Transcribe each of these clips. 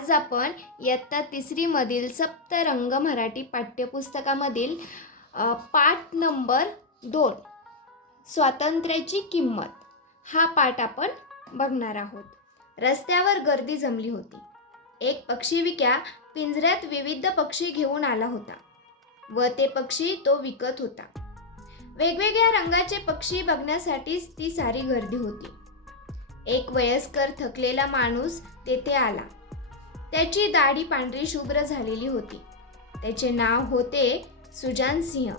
आज आपण इयत्ता तिसरीमधील सप्तरंग मराठी पाठ्यपुस्तकामधील पाठ नंबर दोन स्वातंत्र्याची किंमत हा पाठ आपण बघणार आहोत. रस्त्यावर गर्दी जमली होती. एक पक्षी विक्या पिंजऱ्यात विविध पक्षी घेऊन आला होता व ते पक्षी तो विकत होता. वेगवेगळ्या रंगाचे पक्षी बघण्यासाठीच ती सारी गर्दी होती. एक वयस्कर थकलेला माणूस तेथे आला. त्याची दाढी पांढरी शुभ्र झालेली होती. त्याचे नाव होते सुजान सिंह.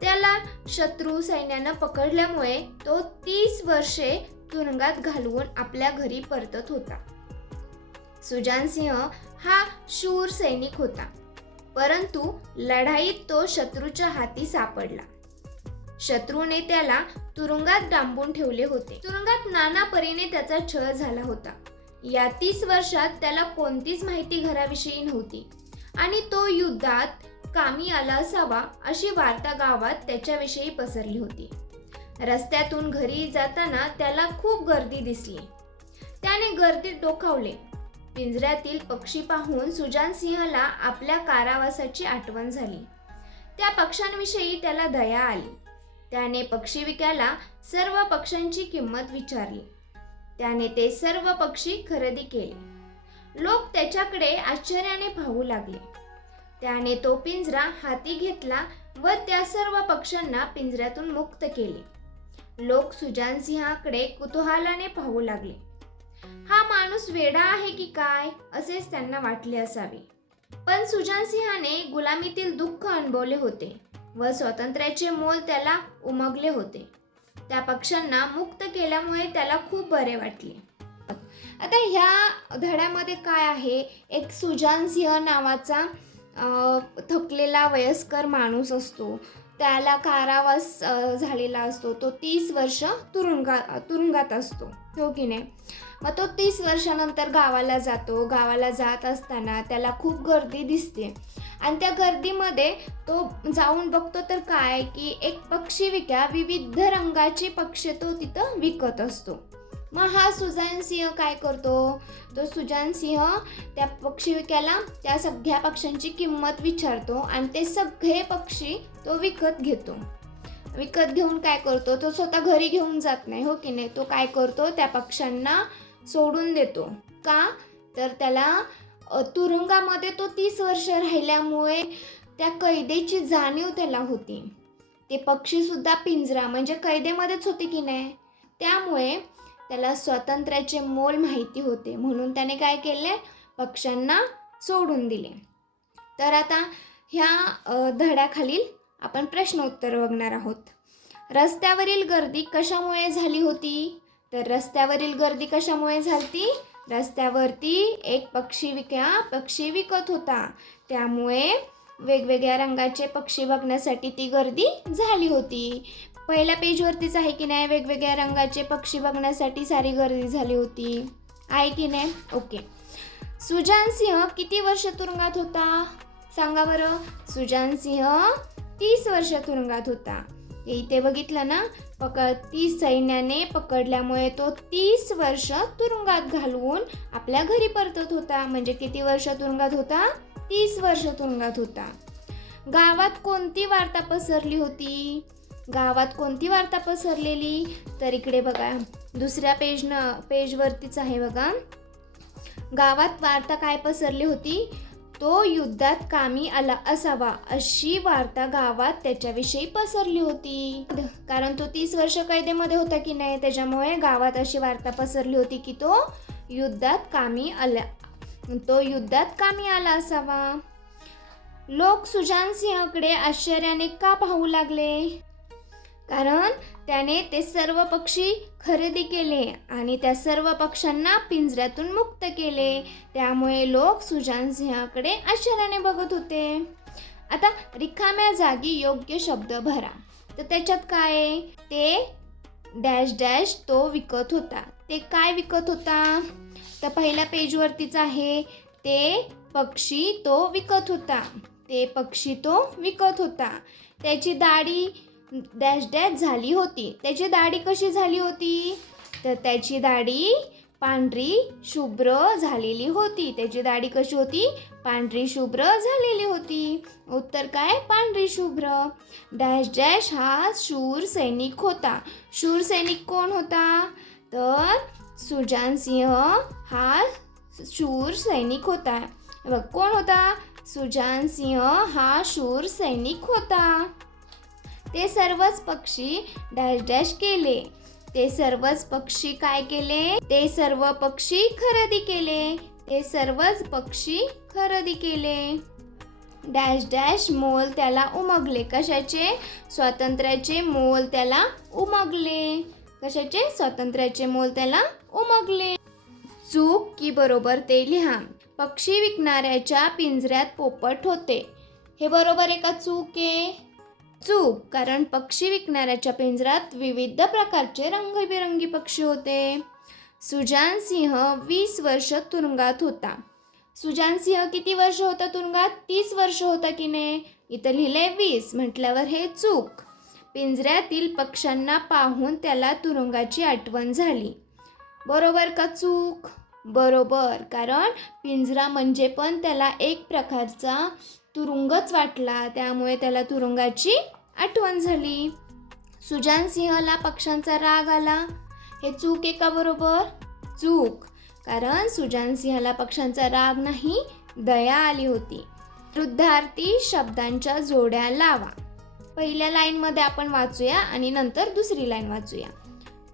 त्याला शत्रू सैन्यानं पकडल्यामुळे तो तीस वर्षे तुरुंगात घालवून आपल्या घरी परतत होता. सुजान सिंह हा शूर सैनिक होता परंतु लढाईत तो शत्रूच्या हाती सापडला. शत्रूने त्याला तुरुंगात डांबून ठेवले होते. तुरुंगात नाना परीने त्याचा छळ झाला होता. या तीस वर्षात त्याला कोणतीच माहिती घराविषयी नव्हती. आणि तो युद्धात कामी आला असावा अशी वार्ता गावात त्याच्याविषयी पसरली होती. रस्त्यातून घरी जाताना त्याला खूप गर्दी दिसली. त्याने गर्दीत डोकावले पिंजऱ्यातील पक्षी पाहून सुजान सिंहाला आपल्या कारावासाची आठवण झाली. त्या पक्ष्यांविषयी त्याला दया आली. त्याने पक्षी विकायला सर्व पक्ष्यांची किंमत विचारली. त्याने ते सर्व पक्षी खरेदी केले. लोक त्याच्याकडे आश्चर्याने पाहू लागले. त्याने तो पिंजरा हाती घेतला व त्या सर्व पक्ष्यांना पिंजऱ्यातून मुक्त केले. लोक सुजान सिंहाकडे कुतूहलाने पाहू लागले. हा माणूस वेडा आहे की काय? असेच त्यांना वाटले असावे. पण सुजान सिंहाने गुलामीतील दुःख अनुभवले होते व स्वातंत्र्याचे मोल त्याला उमगले होते. त्या पक्ष्यांना मुक्त केल्यामुळे त्याला खूप बरे वाटले. आता ह्या धड्यामध्ये काय आहे? एक सुजान सिंह नावाचा थकलेला वयस्कर माणूस असतो. त्याला कारावास झालेला असतो. तो तीस वर्ष तुरुंगा तुरुंगात असतो. हो की नाही? मग तो तीस वर्षानंतर गावाला जातो. गावाला जात असताना त्याला खूप गर्दी दिसते. आणि त्या गर्दीमध्ये तो जाऊन बघतो तर काय? की एक पक्षी विक्या विविध रंगाचे पक्षी तो तिथं विकत असतो. मग हा सुजान सिंह काय करतो? तो सुजान सिंह त्या पक्षी विक्याला त्या सगळ्या पक्ष्यांची किंमत विचारतो आणि ते सगळे पक्षी तो विकत घेतो. विकत घेऊन काय करतो? तो स्वतः घरी घेऊन जात नाही हो की नाही? तो काय करतो? त्या पक्ष्यांना सोडून देतो. का? तर त्याला तुरुंगामध्ये तो तीस वर्ष राहिल्यामुळे त्या कैदेची जाणीव त्याला होती. ते पक्षीसुद्धा पिंजरा म्हणजे कैदेमध्येच होते की नाही? त्यामुळे त्याला स्वातंत्र्याचे मोल माहिती होते. म्हणून त्याने काय केले? पक्ष्यांना सोडून दिले. तर आता ह्या धड्याखालील आपण प्रश्न उत्तर बघणार आहोत. रस्त्यावरील गर्दी कशामुळे झाली होती? तर रस्त्यावरील गर्दी कशामुळे झाली रस्त्यावरती एक पक्षी विक्या पक्षी विकत होता. त्यामुळे वेगवेगळ्या रंगाचे पक्षी बघण्यासाठी ती गर्दी झाली होती. पहिल्या पेजवरतीच आहे की नाही वेगवेगळ्या रंगाचे पक्षी बघण्यासाठी सारी गर्दी झाली होती. आहे की नाही? ओके. सुजान सिंह किती वर्ष तुरुंगात होता? सांगा बरं. सुजान सिंह तीस वर्ष तुरुंगात होता. इथे बघितलं ना? पकड तीस सैन्याने पकडल्यामुळे तो तीस वर्ष तुरुंगात घालवून आपल्या घरी परतत होता. म्हणजे किती वर्ष तुरुंगात होता? तीस वर्ष तुरुंगात होता. गावात कोणती वार्ता पसरली होती? गावात कोणती वार्ता पसरलेली? तर इकडे बघा दुसऱ्या पेजनं पेजवरतीच आहे बघा. गावात वार्ता काय पसरली होती? तो युद्धात कामी आला असावा अशी वार्ता गावात त्याच्याविषयी पसरली होती. कारण तो तीस वर्ष कैदेमध्ये होता की नाही त्याच्यामुळे गावात अशी वार्ता पसरली होती की तो युद्धात कामी आला तो युद्धात कामी आला असावा. लोक सुजान सिंहकडे आश्चर्याने का पाहू लागले? कारण त्याने ते सर्व पक्षी खरेदी केले आणि त्या सर्व पक्ष्यांना पिंजऱ्यातून मुक्त केले. त्यामुळे लोक सुजान सिंहाकडे आश्चर्याने बघत होते. आता रिकाम्या जागी योग्य शब्द भरा. तर त्याच्यात काय आहे? ते डॅश डॅश तो विकत होता. ते काय विकत होता? तर पहिल्या पेजवरतीच आहे. ते पक्षी तो विकत होता. ते पक्षी तो विकत होता. त्याची दाढी डॅश डॅश झाली होती. त्याची दाढी कशी झाली होती? तर त्याची दाढी पांढरी शुभ्र झालेली होती. त्याची दाढी कशी होती? पांढरी शुभ्र झालेली होती. उत्तर काय? पांढरी शुभ्र. डॅश डॅश हा शूर सैनिक होता. शूर सैनिक कोण होता? तर सुजान सिंह हा शूर सैनिक होता. बघ कोण होता? सुजान सिंह हा शूर सैनिक होता. ते सर्वच पक्षी डॅश डॅश केले. ते सर्वच पक्षी काय केले? ते सर्व पक्षी खरेदी केले. ते सर्वच पक्षी खरेदी केले. डॅश डॅश मोल त्याला उमगले. कशाचे? स्वातंत्र्याचे मोल त्याला उमगले. कशाचे? स्वातंत्र्याचे मोल त्याला उमगले. चूक की बरोबर ते लिहा. पक्षी विकणाऱ्याच्या पिंजऱ्यात पोपट होते. हे बरोबर आहे का चूक आहे. चूक कारण पक्षी विकणाऱ्याच्या पिंजऱ्यात विविध प्रकारचे रंगबिरंगी पक्षी होते. सुजान सिंह वीस वर्ष तुरुंगात होता. सुजान सिंह किती वर्ष होता तुरुंगात? तीस वर्ष होता की नाही? इथं लिहिलंय वीस म्हटल्यावर हे चूक. पिंजऱ्यातील पक्ष्यांना पाहून त्याला तुरुंगाची आठवण झाली. बरोबर का चूक? बरोबर कारण पिंजरा म्हणजे पण त्याला एक प्रकारचा तुरुंगच वाटला. त्यामुळे त्याला तुरुंगाची आठवण झाली. सुजान सिंहला पक्ष्यांचा राग आला. हे चूक आहे का बरोबर? चूक. कारण सुजान सिंहाला पक्ष्यांचा राग नाही दया आली होती. वृद्धार्थी शब्दांच्या जोड्या लावा. पहिल्या लाईनमध्ये आपण वाचूया आणि नंतर दुसरी लाईन वाचूया.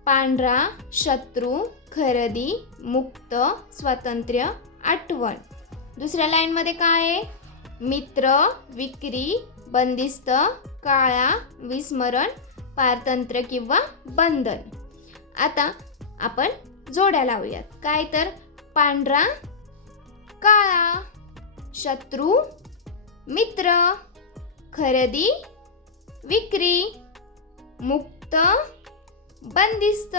पांढरा शत्रू खरेदी मुक्त स्वातंत्र्य आठवण. दुसऱ्या लाईनमध्ये काय आहे? मित्र विक्री बंदिस्त काळा विस्मरण पारतंत्र्य किंवा बंधन. आता आपण जोड्या लावूयात. काय तर? पांढरा काळा शत्रू मित्र खरेदी विक्री मुक्त बंदिस्त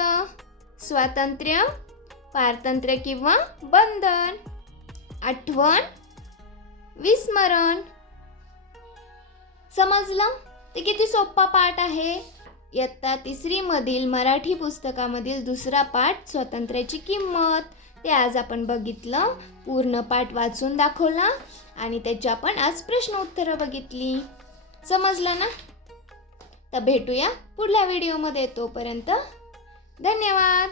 स्वातंत्र्य पारतंत्र्य किंवा बंधन आठवण विस्मरण समजलं? ते किती सोपा पाठ आहे? इयत्ता तिसरीमधील मराठी पुस्तकामधील दुसरा पाठ स्वातंत्र्याची किंमत. ते आज आपण बघितलं. पूर्ण पाठ वाचून दाखवला आणि त्याची आपण आज प्रश्न उत्तरं बघितली. समजलं ना? तर भेटूया पुढल्या व्हिडिओमध्ये तोपर्यंत. धन्यवाद!